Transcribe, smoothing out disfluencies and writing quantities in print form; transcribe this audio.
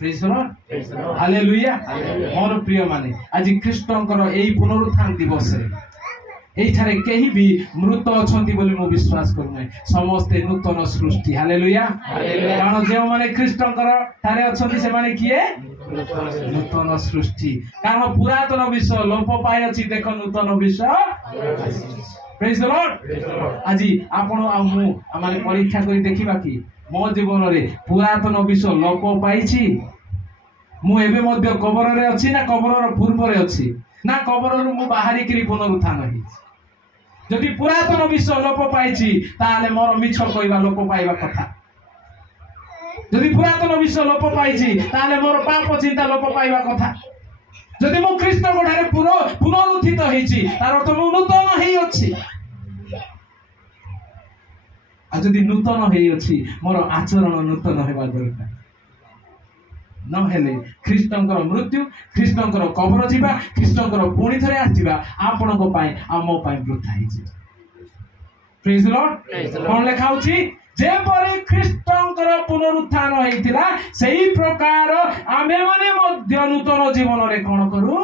praise the Lord hallelujah मोर प्रिय माने आज ख्रीष्टंकर एई पुनरुत्थान दिवस एठारे केही भी मृत अछंती बोली मु विश्वास करूँ समस्ते नूतन सृष्टि हालेलुया कारण जे माने ख्रीष्टंकर थारे अछंती से माने किए नूतन सृष्टि कारण पुरातन विषय लोप पाई अछि देख नूतन विषय प्रेज द लॉर्ड आज आपण आ मु माने परीक्षा करी देखिबा कि मो जीवन रे पुरातन विषय लोप पाइछि मु एबे मध्य कबर रे अछि ना कबर रो पूर्व रे अछि ना कबर रो मु बाहरी करी पुनरुत्थान हि जदि पुरातन विषय लोप पाइछि ताले मोर मिछ कहबा लोप पाइबा कथा जदि पुरातन विषय लोप पाइछि ताले मोर पाप चिंता लोप पाइबा कथा जदि मो कृष्ण गोठारे पुनरुत्थित होइछि तार अर्थ मु नूतन हेइ अछि आ जदि नूतन हेइ अछि मोर आचरण नूतन हेबा दरकार न हेले ख्रीष्टंकर मृत्यु ख्रीष्टंकर कबर जीवा ख्रीष्टंकर पुणी थरे आसीबा आपणक पाए आ मो पाए वृथा हिजे प्रेज द लॉर्ड कोन लेखा होछि जे परि ख्रीष्टंकर पुनरुत्थान होइतिला सेही प्रकार आमे माने मध्य नूतन जीवन रे कोन करू